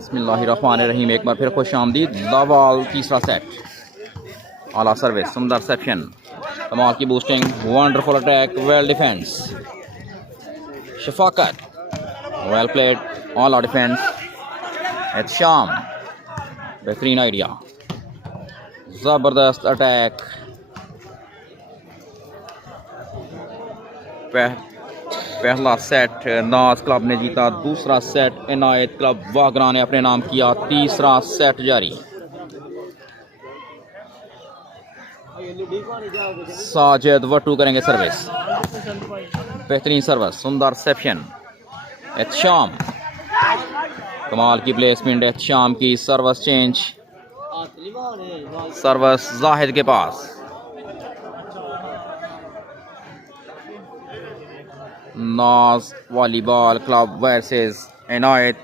बिस्मिल्लाहिर्रहमानिर्रहीम। एक बार फिर खुश आमदीद। लावाल तीसरा सेट। आला सर्विस, सुंदर सेप्शन, कमाल की boosting, wonderful attack, well defence, Shafaqat, well played, all defence, Ehtesham, बेहतरीन आइडिया, ज़बरदस्त अटैक, पहला सेट नाज क्लब ने जीता, दूसरा सेट इनायत क्लब वागरा ने अपने नाम किया, तीसरा सेट जारी। साजिद वट्टू करेंगे सर्विस, बेहतरीन सर्विस, सुंदर सेप्शन, एहतशाम, कमाल की प्लेसमेंट, एहतशाम की सर्विस चेंज, सर्विस जाहिद के पास, Naz volleyball club versus Inayat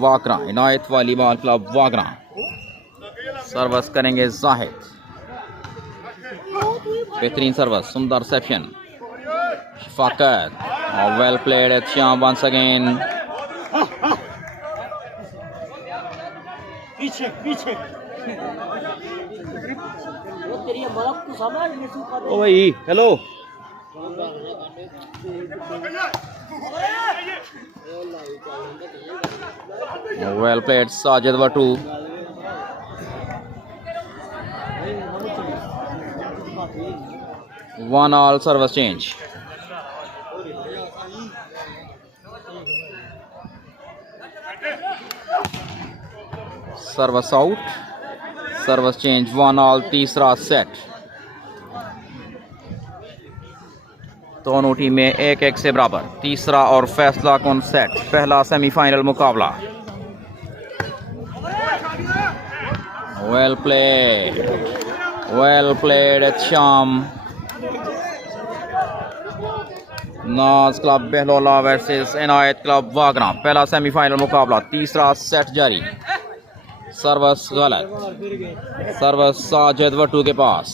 Wagra, Inayat volleyball club Wagra, service करेंगे जाहिद, बेहतरीन सर्विस, सुंदर सेप्शन, Shafaqat, well played, Ehtesham once again, पीछे पीछे ओ भाई hello, well played Sajid Wattoo, one all, service change, service out, service change, one all, तीसरा सेट। दोनों टीमें 1-1 से बराबर, तीसरा और फैसला कौन सेट, पहला सेमीफाइनल मुकाबला। Well played, well played, Ehtesham, नाज क्लब बहलोला वर्सेस इनायत क्लब वागरा, पहला सेमीफाइनल मुकाबला, तीसरा सेट जारी। सर्विस गलत, सर्विस साजिद वट्टू के पास,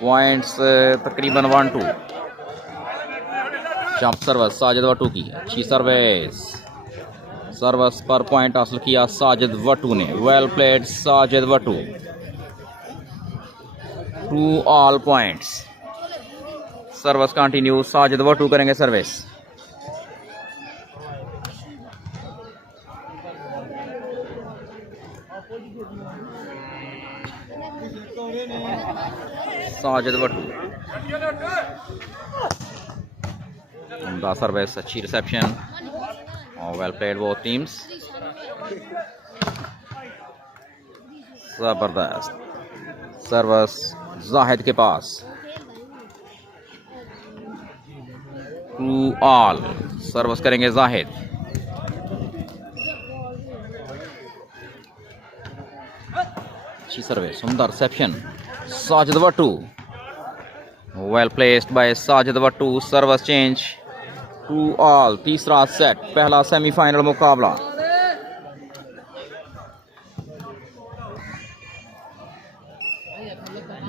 पॉइंट्स तकरीबन 1-2। जंप सर्विस साजिद वट्टू की, अच्छी सर्विस, सर्विस पर पॉइंट हासिल किया साजिद वट्टू ने, well played Sajid Wattoo, 2 all points. Service continue, Sajid Wattoo करेंगे सर्विस, साजिद वट्टू, उमदा सर्विस, अच्छी रिसेप्शन और वेल प्लेड बोथ टीम्स, जबरदस्त सर्विस जाहिद के पास, 2 ऑल, सर्विस करेंगे जाहिद, अच्छी सर्विस, सुंदर reception, Sajid Wattoo, well placed bye Sajid Wattoo, service change, 2 all, तीसरा सेट, पहला सेमीफाइनल मुकाबला।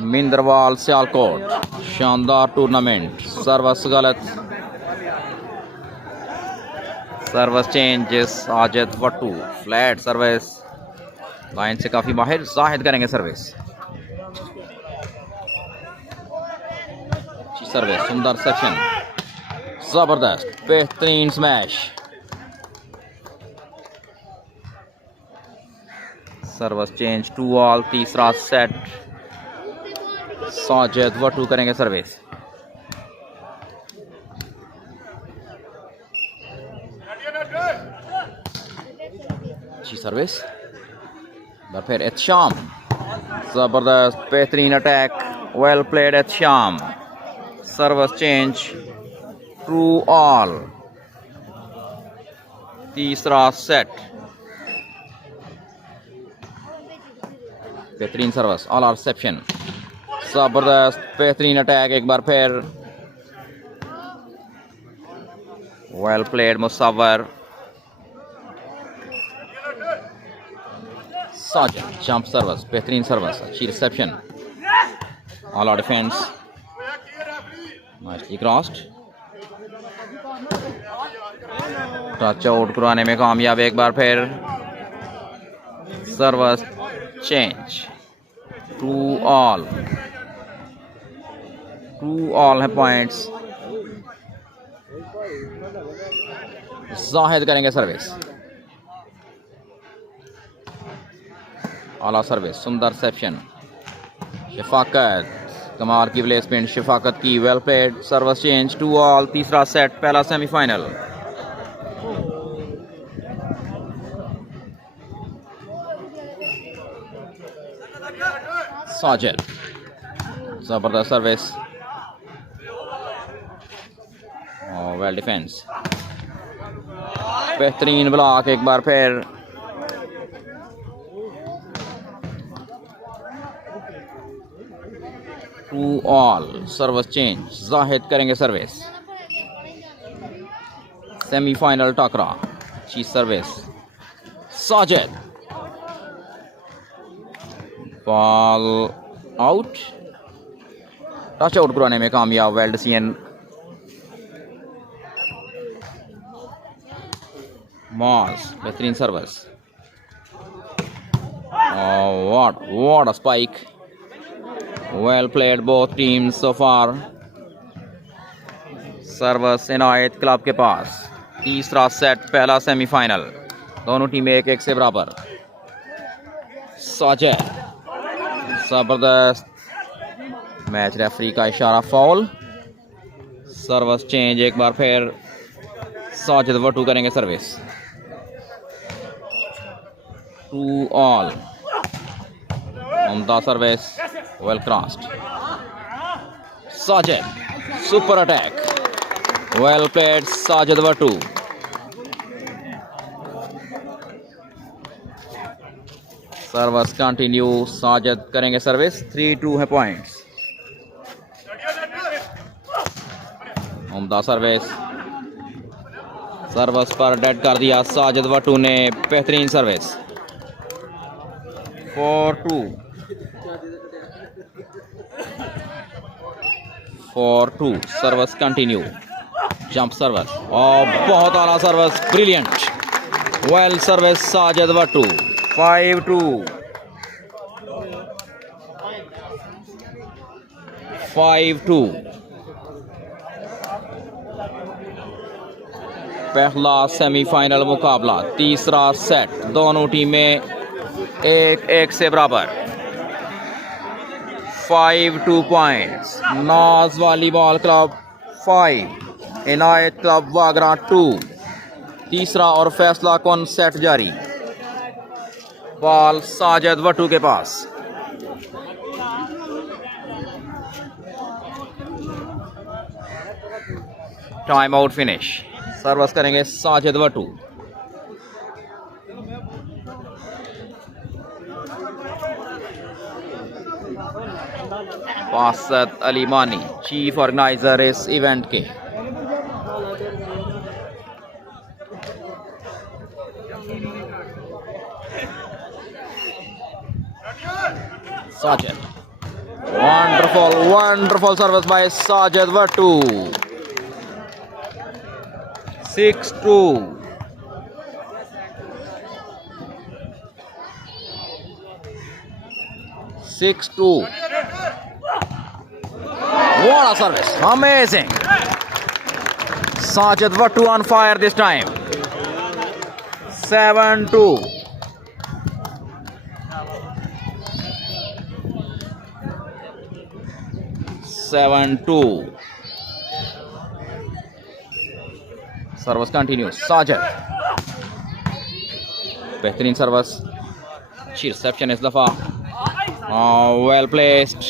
मिंदरवाल सियालकोट, शानदार टूर्नामेंट, सर्विस गलत, service change, Sajid Wattoo, flat service, line से काफी बाहर, जाहिद करेंगे सर्विस, सर्विस, सुंदर सेक्शन, जबरदस्त, बेहतरीन स्मैश, सर्विस चेंज, 2 ऑल, तीसरा सेट, साजिद वट्टू करेंगे सर्विस, अच्छी सर्विस, फिर एहतशाम, जबरदस्त, बेहतरीन attack, well played Ehtesham, service change, 2 all, तीसरा सेट, बेहतरीन सर्विस, ऑल रिसेप्शन, जबरदस्त, बेहतरीन अटैक, एक बार फिर well played Musavvar, Sajid, jump service, बेहतरीन सर्विस, अच्छी reception, all defence, nicely crossed, touch out करवाने में कामयाब एक बार फिर। सर्विस चेंज 2-all है पॉइंट्स। जाहिद करेंगे सर्विस। आला सर्विस, सुंदर सेप्शन। शफाकत, कमाल की प्लेसमेंट शफाकत की, well played. Service change 2-all, तीसरा सेट, पहला सेमीफाइनल। साजिद, जबरदस्त सर्विस और वेल डिफेंस। बेहतरीन ब्लॉक एक बार फिर। Two all, service change, Zahid करेंगे सर्विस। सेमीफाइनल टकरा, अच्छी service. Sajid, ball out. Touch out कराने में कामयाब, वेल डिसीजन। मॉस, बेहतरीन service. What a spike, well played both teams so far. Service Inayat club के पास, तीसरा सेट, पहला सेमीफाइनल। दोनों टीमें 1-1 से बराबर। साजिद, जबरदस्त। मैच रेफरी का इशारा, फाउल। सर्विस चेंज एक बार फिर। साजिद वटू करेंगे सर्विस। 2-all, उम्दा service, well crossed. Sajid, super attack, well played. Sajid Wattoo. Service continue, Sajid करेंगे सर्विस। 3-2 है पॉइंट्स। उम्दा सर्विस, सर्विस पर डेड कर दिया साजिद वटू ने, बेहतरीन service. 4-2, service continue. Jump service और बहुत आला service, brilliant, well service Sajid Wattoo. 5-2, 5-2। पहला सेमीफाइनल मुकाबला, तीसरा सेट, दोनों टीमें 1-1 से बराबर। 5-2 पॉइंट्स। नाज वॉलीबॉल क्लब 5, इनायत क्लब वागरा 2। तीसरा और फैसला कौन सेट जारी। बॉल साजिद वटू के पास। Time out finish. सर्विस करेंगे साजिद वटू। फासद अली मानी, चीफ ऑर्गेनाइजर इस इवेंट के। Sajid, wonderful service by Sajid Wattoo. 6-2, 6-2। What a service! Amazing! Sajid Wattu on fire this time. 7-2. 7-2. Service continue. Sajid, बेहतरीन सर्विस, अच्छी रिसेप्शन इस दफा, वेल प्लेस्ड,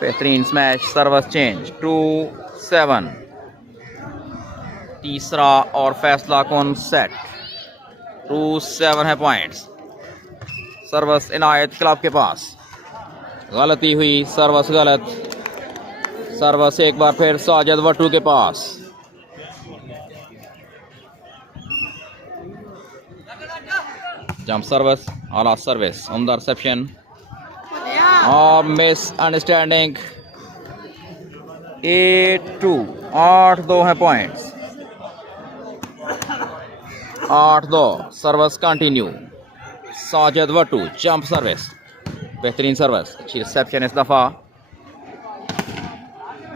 बेहतरीन स्मैश। सर्विस चेंज 2-7, तीसरा और फैसला कौन सेट। 2-7 है पॉइंट्स। सर्विस इनायत क्लब के पास, गलती हुई, सर्विस गलत। सर्विस एक बार फिर साजिद वटू के पास। जंप सर्विस, आला सर्विस, उम्दा रिसेप्शन और मिस अंडरस्टैंडिंग। 8-2, 8-2 है points. 8-2। Service continue. Sajid Wattoo jump service, बेहतरीन सर्विस, अच्छी रिसेप्शन इस दफा।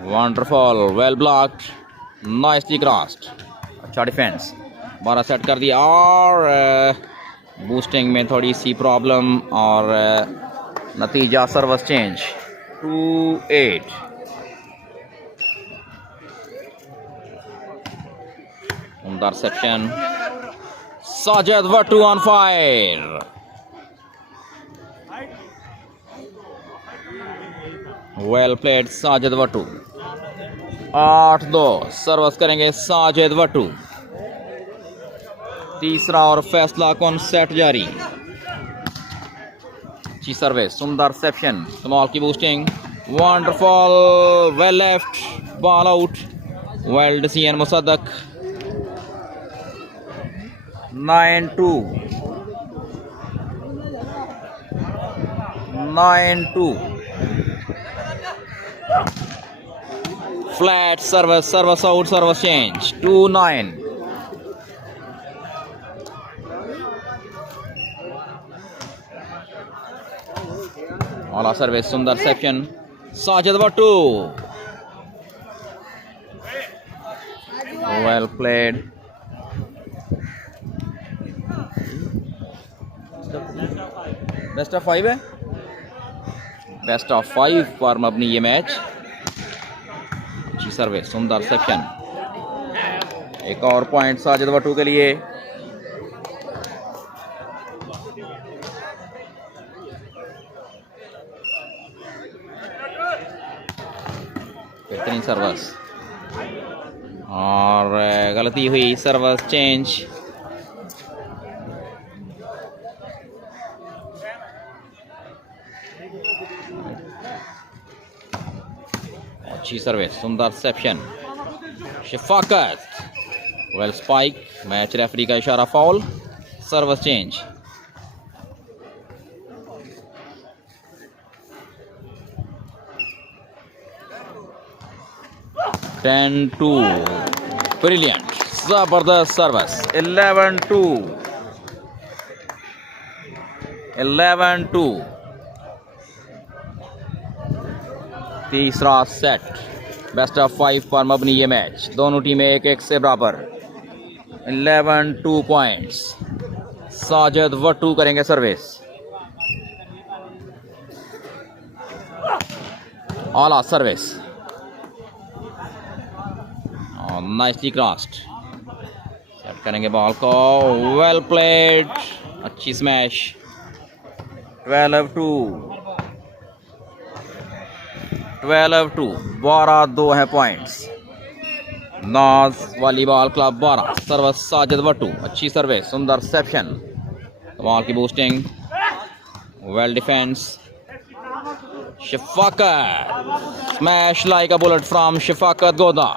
Wonderful, well blocked, nicely crossed, अच्छा डिफेंस। 12 सेट कर दिया और बूस्टिंग में थोड़ी सी प्रॉब्लम और नतीजा सर्विस चेंज 2-8। उम्दा reception. Sajid Wattoo on fire. Well played Sajid Wattoo. 8-2 service करेंगे साजिद वट्टू। तीसरा और फैसला कौन सेट जारी। अच्छी सर्विस, सुंदर रिसेप्शन, कमाल की boosting, wonderful, well left, ball out, well decision Musaddiq. 9-2, 9-2। Flat service, service out, service change 2-9। ऑला सर्विस, सुंदर reception, Sajid Wattoo, well played. Best of 5 है, बेस्ट ऑफ 5 पर मबनी ये मैच। अच्छी सर्विस, सुंदर रिसेप्शन, एक और पॉइंट साजिद वट्टू के लिए। बेहतरीन सर्विस और गलती हुई, सर्विस चेंज। अच्छी सर्विस, सुंदर reception, Shafqat, well spike, match referee का इशारा foul, service change. Ten 2, brilliant, जबरदस्त सर्विस। 11-2, 11-2। तीसरा सेट, बेस्ट ऑफ 5 पर मबनी ये मैच, दोनों टीमें 1-1 से बराबर। 11-2 पॉइंट्स। साजिद वट्टू करेंगे सर्विस, आला सर्विस, नाइसली क्रॉस्ड, सेट करेंगे बॉल को, वेल प्लेड, अच्छी स्मैश। 12-2, 12-2, 12-2 है पॉइंट्स। नाज volleyball club 12, service Sajid Wattoo, अच्छी सर्विस, सुंदर रिसेप्शन, कमाल की boosting, well defence. Shafqat, smash like a bullet from Shafqat Goda.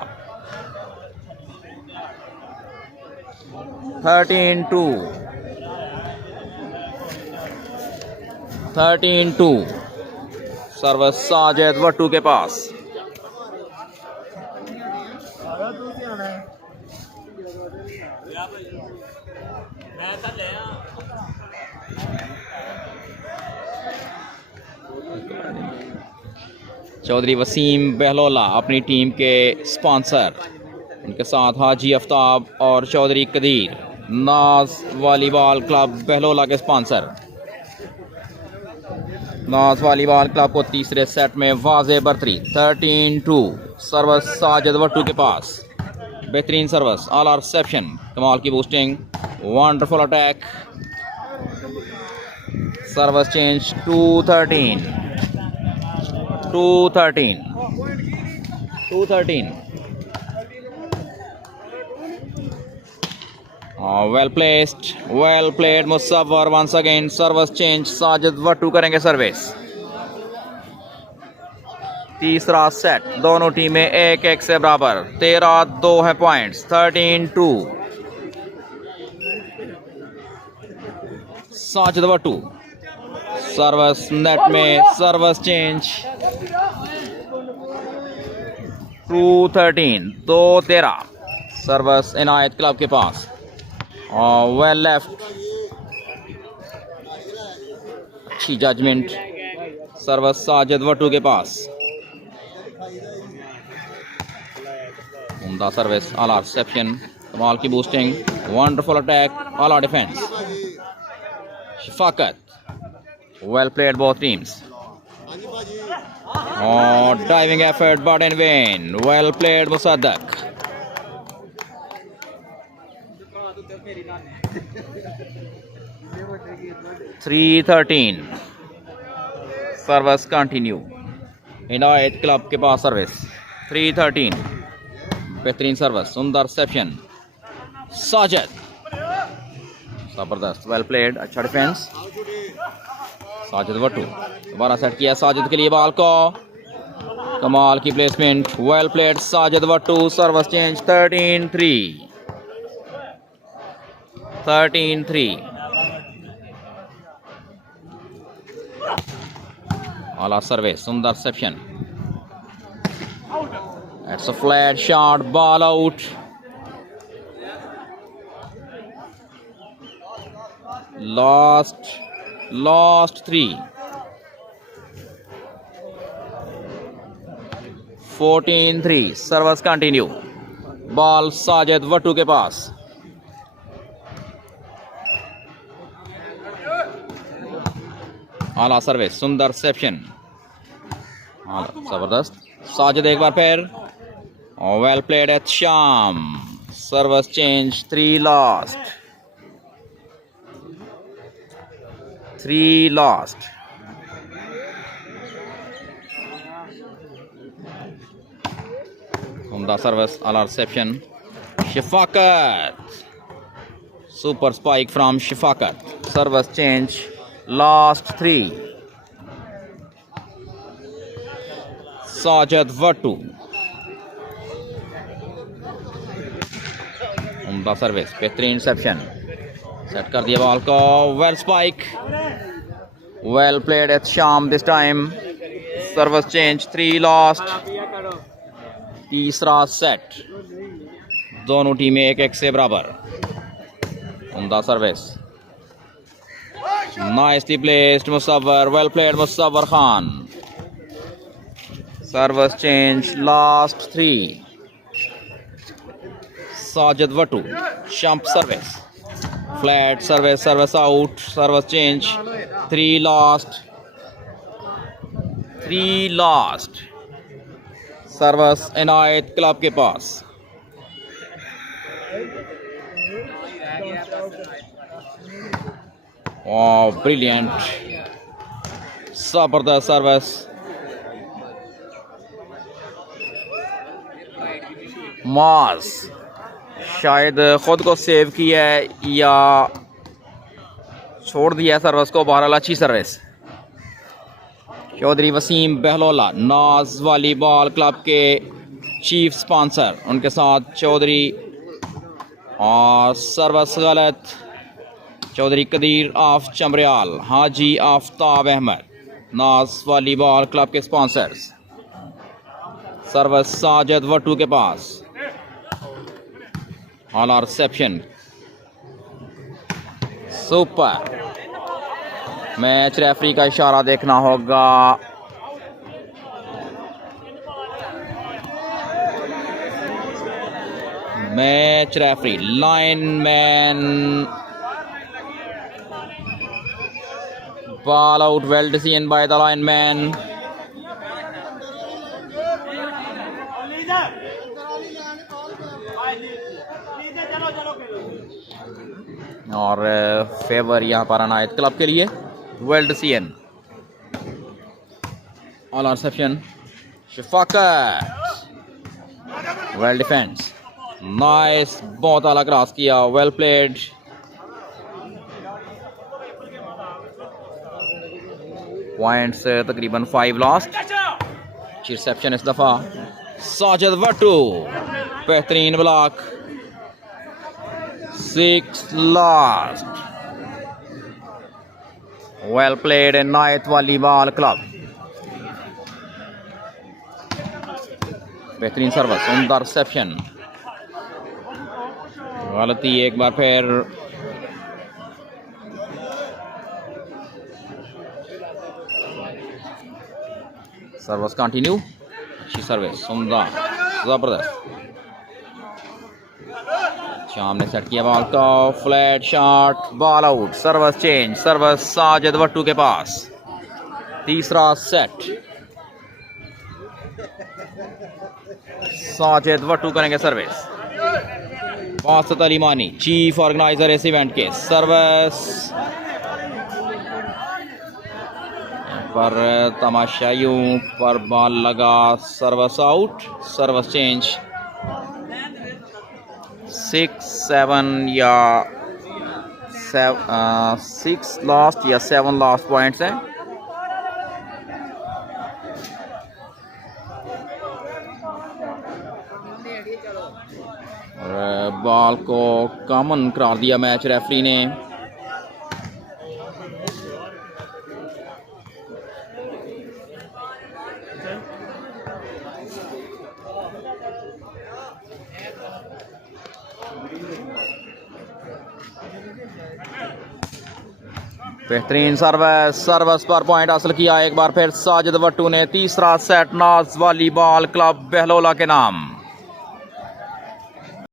13-2, 13-2, service Sajid Wattoo के पास। चौधरी वसीम बहलोला अपनी टीम के स्पॉन्सर, उनके साथ हाजी आफ्ताब और चौधरी कदीर, नाज वॉलीबॉल क्लब बहलोला के स्पॉन्सर। नाज वॉलीबॉल क्लब को तीसरे सेट में वाज़े बर्तरी। 13-2, सर्विस साजिद वट्टू के पास, बेहतरीन सर्विस, आला रिसेप्शन, कमाल की boosting, wonderful attack, service change 2-13, 2-13, 2-13। Well placed, well played Musawar, once again service change, Sajid Wattoo करेंगे सर्विस। तीसरा सेट, दोनों टीमें 1-1 से बराबर। 13-2 है points. 13-2, Sajid Wattoo, service net में, service change, 2-13, 2-13 service Inayat club के पास और वेल लेफ्ट, अच्छी जजमेंट, सर्विस साजिद वटू के पास, उम्दा सर्विस, आला रिसेप्शन, कमाल की बूस्टिंग, वंडरफुल अटैक, आला defence, Shafaqat, well played both teams, और diving effort but in vain, well played Musaddiq, 3-13 service continue, Inayat club के पास सर्विस 3-13, बेहतरीन सर्विस, सुंदर रिसेप्शन, साजिद, जबरदस्त, वेल प्लेड, अच्छा डिफेंस, साजिद वटू, दोबारा सेट किया साजिद के लिए बॉल को, कमाल की placement, well played Sajid Wattoo, service change 13-3 आला सर्विस, सुंदर reception, it's a flat shot, ball out, last 3, 14-3 service continue, ball Sajid Wattoo के पास, आला सर्विस, सुंदर रिसेप्शन, जबरदस्त, साजिद एक बार फिर, और well played Ehtesham, service change 3 last, उम्दा सर्विस, आला reception, Shafaqat, super spike from Shafaqat, service change last 3, Sajid Wattoo, उम्दा सर्विस, बेहतरीन रिसेप्शन, सेट कर दिया बॉल को, well spike, well played Ehtesham this time, service change 3 last, तीसरा सेट, दोनों टीमें 1-1 से बराबर, उम्दा service, nicely placed Musawwar, well played Musawwar Khan, service change last 3, Sajid वटू, शंप service, flat service, service out, service change 3 last, service Inayat club के पास, ब्रिलियंट, जबरदस्त सर्विस, माज शायद खुद को सेव किया है या छोड़ दिया है सर्विस को, बहरहाल अच्छी सर्विस, चौधरी वसीम बहलोला, नाज वॉलीबॉल क्लब के चीफ स्पॉन्सर, उनके साथ चौधरी, और सर्विस गलत, चौधरी कदीर ऑफ चमरियाल, हाजी आफ्ताब अहमद, नाज वॉलीबॉल क्लब के स्पॉन्सर्स, सर्विस साजिद वटू के पास, आला रिसेप्शन, सुपर, मैच रेफरी का इशारा देखना होगा, match referee, lineman, ball out, well decision by the lineman, और फेवर यहाँ पर अनायत क्लब के लिए, well decision, all reception, Shafqat, well defence, nice, बहुत आला क्रॉस किया, वेल प्लेड, पॉइंट्स तकरीबन 5 लास्ट, अच्छी रिसेप्शन इस दफा, साजिद वटू, बेहतरीन ब्लॉक, 6 लास्ट, वेल प्लेड इनायत वॉलीबॉल क्लब, बेहतरीन सर्विस, उम्दा रिसेप्शन, गलती एक बार फिर। सर्विस कंटिन्यू, अच्छी सर्विस, उम्दा, जबरदस्त। शाम ने सेट किया बॉल को, flat shot, ball out. Service change, service Sajid Wattoo के पास। तीसरा सेट, साजिद वट्टू करेंगे सर्विस। बासत अली मानी, चीफ ऑर्गेनाइजर इस इवेंट के, सर्विस पर तमाशाइयों पर बॉल लगा, सर्विस आउट। सर्विस चेंज, 6-7 या 6 लास्ट या 7 लास्ट पॉइंट्स हैं। बॉल को कॉमन करार दिया मैच रेफरी ने। बेहतरीन सर्विस, सर्विस पर पॉइंट हासिल किया एक बार फिर साजिद वट्टू ने। तीसरा सेट नाज वॉलीबॉल क्लब बहलोला के नाम।